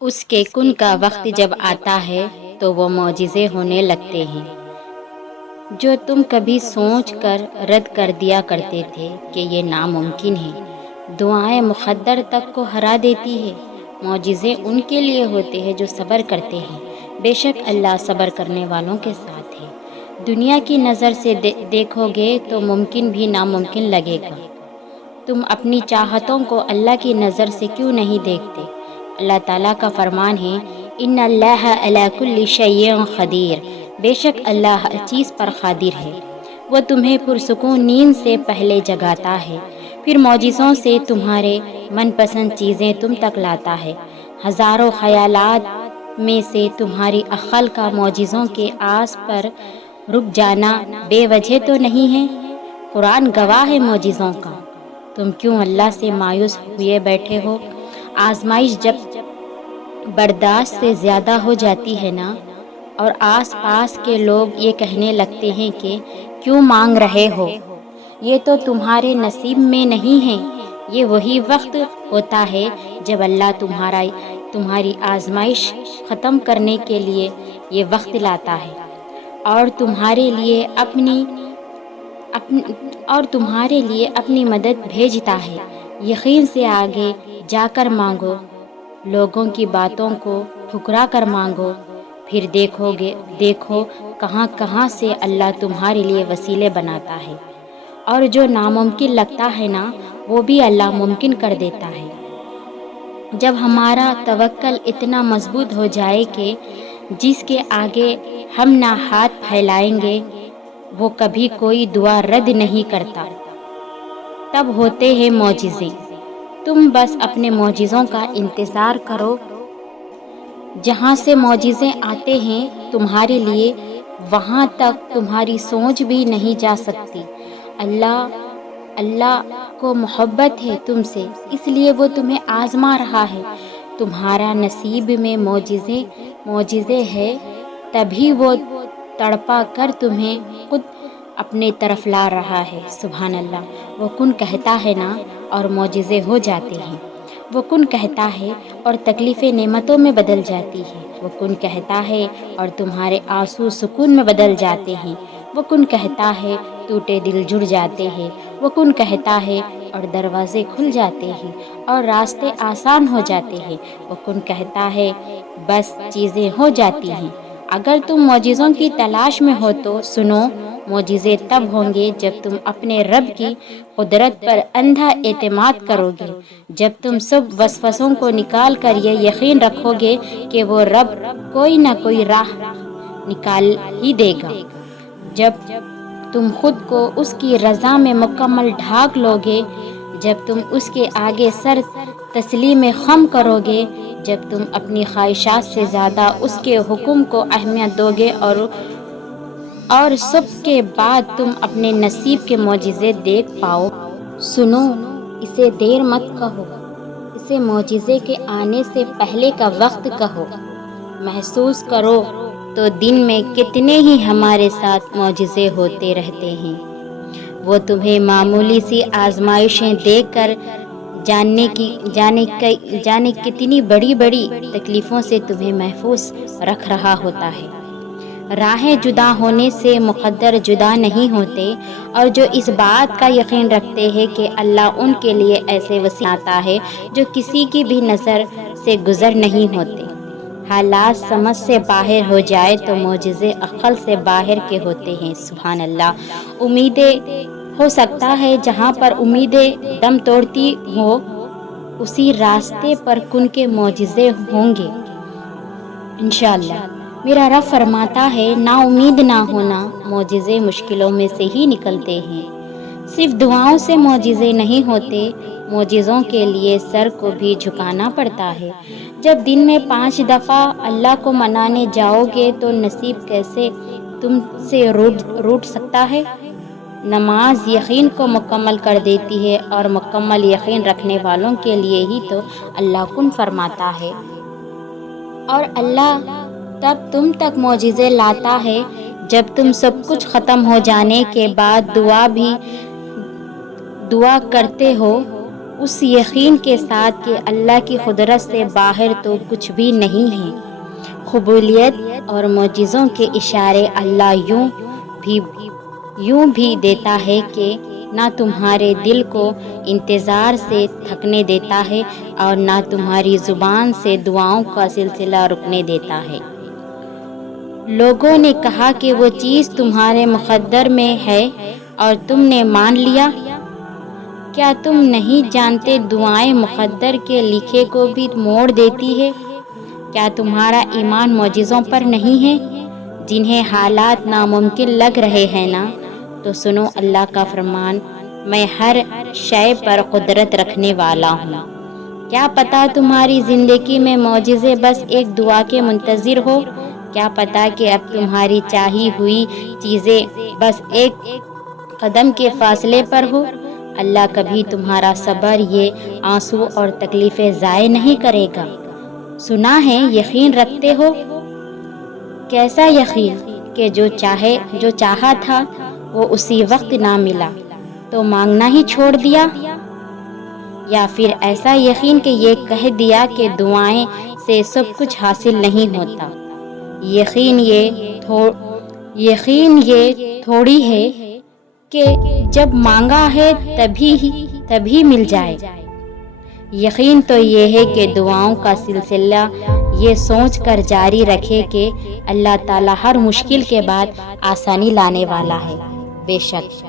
اس کے کن کا وقت جب آتا ہے تو وہ معجزے ہونے لگتے ہیں جو تم کبھی سوچ کر رد کر دیا کرتے تھے کہ یہ ناممکن ہے۔ دعائیں مقدر تک کو ہرا دیتی ہے۔ معجزے ان کے لیے ہوتے ہیں جو صبر کرتے ہیں۔ بے شک اللہ صبر کرنے والوں کے ساتھ ہے۔ دنیا کی نظر سے دیکھو گے تو ممکن بھی ناممکن لگے گا۔ تم اپنی چاہتوں کو اللہ کی نظر سے کیوں نہیں دیکھتے؟ اللہ تعالیٰ کا فرمان ہے ان اللہ علی کل شیء قدیر، بے شک اللہ ہر چیز پر قادر ہے۔ وہ تمہیں پرسکون نیند سے پہلے جگاتا ہے، پھر معجزوں سے تمہارے من پسند چیزیں تم تک لاتا ہے۔ ہزاروں خیالات میں سے تمہاری عقل کا معجزوں کے آس پر رک جانا بے وجہ تو نہیں ہے۔ قرآن گواہ ہے معجزوں کا۔ تم کیوں اللہ سے مایوس ہوئے بیٹھے ہو؟ آزمائش جب برداشت سے زیادہ ہو جاتی ہے نا، اور آس پاس کے لوگ یہ کہنے لگتے ہیں کہ کیوں مانگ رہے ہو، یہ تو تمہارے نصیب میں نہیں ہے۔ یہ وہی وقت ہوتا ہے جب اللہ تمہاری آزمائش ختم کرنے کے لیے یہ وقت لاتا ہے اور تمہارے لیے اپنی مدد بھیجتا ہے۔ یقین سے آگے جا کر مانگو، لوگوں کی باتوں کو ٹھکرا کر مانگو، پھر دیکھو کہاں کہاں سے اللہ تمہارے لیے وسیلے بناتا ہے، اور جو ناممکن لگتا ہے نا وہ بھی اللہ ممکن کر دیتا ہے۔ جب ہمارا توکل اتنا مضبوط ہو جائے کہ جس کے آگے ہم نہ ہاتھ پھیلائیں گے وہ کبھی کوئی دعا رد نہیں کرتا، تب ہوتے ہیں معجزے۔ تم بس اپنے معجزوں کا انتظار کرو۔ جہاں سے معجزے آتے ہیں تمہارے لیے، وہاں تک تمہاری سوچ بھی نہیں جا سکتی۔ اللہ کو محبت ہے تم سے، اس لیے وہ تمہیں آزما رہا ہے۔ تمہارا نصیب میں معجزے ہے، تبھی وہ تڑپا کر تمہیں خود اپنے طرف لا رہا ہے۔ سبحان اللہ۔ وہ کن کہتا ہے نا اور معجزے ہو جاتے ہیں۔ وہ کن کہتا ہے اور تکلیفیں نعمتوں میں بدل جاتی ہیں۔ وہ کن کہتا ہے اور تمہارے آنسو سکون میں بدل جاتے ہیں۔ وہ کن کہتا ہے ٹوٹے دل جڑ جاتے ہیں۔ وہ کن کہتا ہے اور دروازے کھل جاتے ہیں اور راستے آسان ہو جاتے ہیں۔ وہ کن کہتا ہے بس چیزیں ہو جاتی ہیں۔ اگر تم معجزوں کی تلاش میں ہو تو سنو، معجزے تب ہوں گے جب تم اپنے رب کی قدرت پر اندھا اعتماد کرو گے، جب تم سب وسوسوں کو نکال کر یہ یقین رکھو گے کہ وہ رب کوئی نہ کوئی راہ نکال ہی دے گا، جب تم خود کو اس کی رضا میں مکمل ڈھانک لو گے، جب تم اس کے آگے سر تسلیم خم کرو گے، جب تم اپنی خواہشات سے زیادہ اس کے حکم کو اہمیت دو گے، اور سب کے بعد تم اپنے نصیب کے معجزے دیکھ پاؤ۔ سنو، اسے دیر مت کہو، اسے معجزے کے آنے سے پہلے کا وقت کہو۔ محسوس کرو تو دن میں کتنے ہی ہمارے ساتھ معجزے ہوتے رہتے ہیں۔ وہ تمہیں معمولی سی آزمائشیں دے کر جانے کتنی بڑی بڑی تکلیفوں سے تمہیں محفوظ رکھ رہا ہوتا ہے۔ راہیں جدا ہونے سے مقدر جدا نہیں ہوتے، اور جو اس بات کا یقین رکھتے ہیں کہ اللہ ان کے لیے ایسے وسیلے بناتا ہے جو کسی کی بھی نظر سے گزر نہیں ہوتے۔ حالات سمجھ سے باہر ہو جائے تو معجزے عقل سے باہر کے ہوتے ہیں۔ سبحان اللہ۔ امیدیں ہو سکتا ہے جہاں پر امیدیں دم توڑتی ہو، اسی راستے پر کن کے معجزے ہوں گے انشاءاللہ۔ میرا رب فرماتا ہے نا امید نہ ہونا، معجزے مشکلوں میں سے ہی نکلتے ہیں۔ صرف دعاؤں سے معجزے نہیں ہوتے، معجزوں کے لیے سر کو بھی جھکانا پڑتا ہے۔ جب دن میں 5 دفعہ اللہ کو منانے جاؤ گے تو نصیب کیسے تم سے روٹ سکتا ہے؟ نماز یقین کو مکمل کر دیتی ہے، اور مکمل یقین رکھنے والوں کے لیے ہی تو اللہ کن فرماتا ہے، اور اللہ تب تم تک معجزے لاتا ہے جب تم سب کچھ ختم ہو جانے کے بعد دعا کرتے ہو۔ اس یقین کے ساتھ کہ اللہ کی قدرت سے باہر تو کچھ بھی نہیں ہے۔ قبولیت اور معجزوں کے اشارے اللہ یوں بھی دیتا ہے کہ نہ تمہارے دل کو انتظار سے تھکنے دیتا ہے اور نہ تمہاری زبان سے دعاؤں کا سلسلہ رکنے دیتا ہے۔ لوگوں نے کہا کہ وہ چیز تمہارے مقدر میں ہے اور تم نے مان لیا۔ کیا تم نہیں جانتے دعائیں مقدر کے لکھے کو بھی موڑ دیتی ہے؟ کیا تمہارا ایمان معجزوں پر نہیں ہے جنہیں حالات ناممکن لگ رہے ہیں نا؟ تو سنو اللہ کا فرمان، میں ہر شے پر قدرت رکھنے والا ہوں۔ کیا پتہ تمہاری زندگی میں معجزے بس ایک دعا کے منتظر ہو؟ کیا پتہ کہ اب تمہاری چاہی ہوئی چیزیں بس ایک قدم کے فاصلے پر ہو؟ اللہ کبھی تمہارا صبر، یہ آنسو اور تکلیفیں ضائع نہیں کرے گا۔ سنا ہے یقین رکھتے ہو؟ کیسا یقین کہ جو چاہا تھا وہ اسی وقت نہ ملا تو مانگنا ہی چھوڑ دیا؟ یا پھر ایسا یقین کہ یہ کہہ دیا کہ دعائیں سے سب کچھ حاصل نہیں ہوتا؟ یقین یہ تھوڑی ہے کہ جب مانگا ہے تبھی مل جائے۔ یقین تو یہ ہے کہ دعاؤں کا سلسلہ یہ سوچ کر جاری رکھے کہ اللہ تعالیٰ ہر مشکل کے بعد آسانی لانے والا ہے۔ بے شک